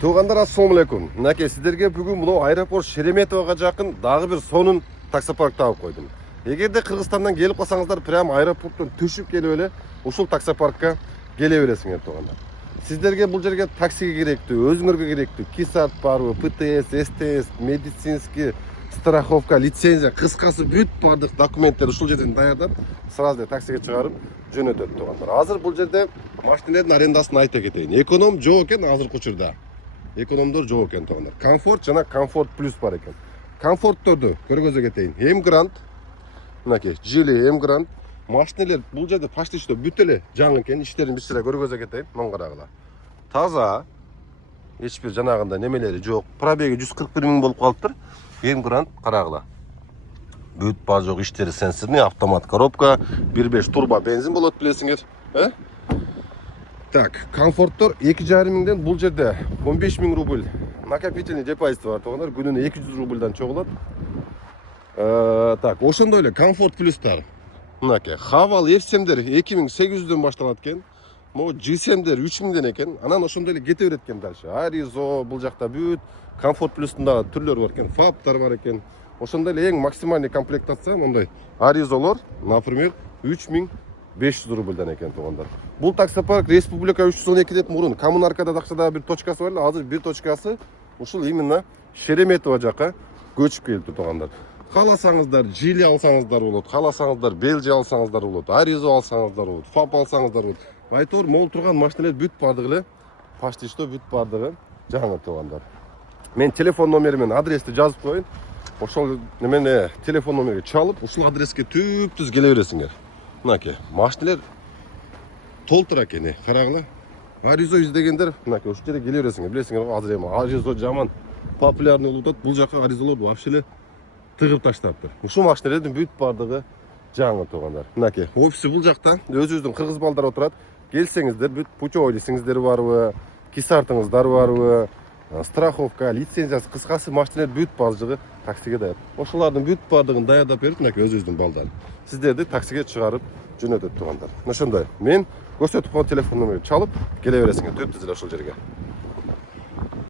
Туугандар, ассалому алейкум. Мынакей сиздерге бүгүн мына аэропорт Шереметового жакын дагы бир сонун таксопарк таап койдум. Эгерде Кыргызстандан келип калсаңыздар, прям аэропорттон түшүп келип эле ушул таксопаркка келе бересиңер туугандар. Сиздерге бул жерге таксиге керектүү, өзүңөргө керектүү кисарт барбы, ПТС, СТС, медицинский страховка, лицензия, кыскасы бүт бардык документтер ушул жерден даярдап, сразу эле таксиге чыгарып жөнөтөт туугандар. Азыр бул жерде машиналардын арендасын айта кетейин. Эконом жок экен азыркы учурда. Экономдор жок экен туугандар. Комфорт жана комфорт плюс бар экен. Комфортторду көргөзө кетейин. М-Грант, мынакей, Жили М-Грант. Машиналар бул жерде почти что бүт эле жаңы экен. Иштерин бир сыра көргөзө кетейин. Мына карагыла. Таза. Эч бир жанагында немелери жок. Пробеги 141 миң болуп калыптыр. М-Грант карагыла. Бүт бар жок, иштери сенсорный, автомат коробка, 1.5 турбо бензин болот билесиңер. Так, комфорттор 2,5 миңден бул жерде 15 миң рубль накопительный депозит бар туугандар, күнүнө 200 рубльдан чогулат. Так, ошондой эле комфорт плюстар. Мынакей, Хавал F7дер 2800дөн башталат экен. Могу G7дер 3000ден экен. Анан ошондой эле кете берет экен дальше. Аризо, бул жакта бүт комфорт плюстун дагы түрлөрү бар экен. Фабтар бар экен. Ошондой эле эң максимальный комплектация мондай Аризолор, например, 3500 рубльдан экен туугандар. Бул таксопарк Республика 312 деп мурун Коммунаркада дакчада бир точкасы бар эле, азыр бир точкасы ушул именно Шереметово жака көчүп келиптир туугандар. Кааласаңыздар Жили алсаңыздар болот, кааласаңыздар Белжи алсаңыздар болот, Аризо алсаңыздар болот, Фаб алсаңыздар болот. Айтор мол турган машиналар бүт бардыгы эле почти что бүт бардыгы жаңы туугандар. Мен телефон номери менен адрести жазып коеюн. Ошол немене телефон номерге чалып, ушул адреске түп-түз келе бересиңер. Мынакей, машиналар толтура экен, карагыла. Аризо издегендер, мынакей ушул жерге келе бересиңер. Билесиңер, азыр эми Аризо жаман популярный болуп атат. Бул жака Аризолорду вообще эле тыгып таштаптыр. Ушул машиналардын бүт бардыгы жаңы туугандар. Мынакей, офиси бул жакта, өзүбүздүн кыргыз балдар отурат. Келсеңиздер, бүт путевойлисиңиздер барбы, кисартыңыздар барбы, страховка, лицензиясы, кыскасы машиналар бүт бардыгы таксиге даяр. Ошолардын бүт бардыгын даярдап берип, мынакей өзүбүздүн балдар. Сиздерди таксиге чыгарып жөнөтөт туугандар. Ошондой. Мен көрсөтүп коюн телефон номерин чалып келе бересиңер, түп-түз эле ошол жерге.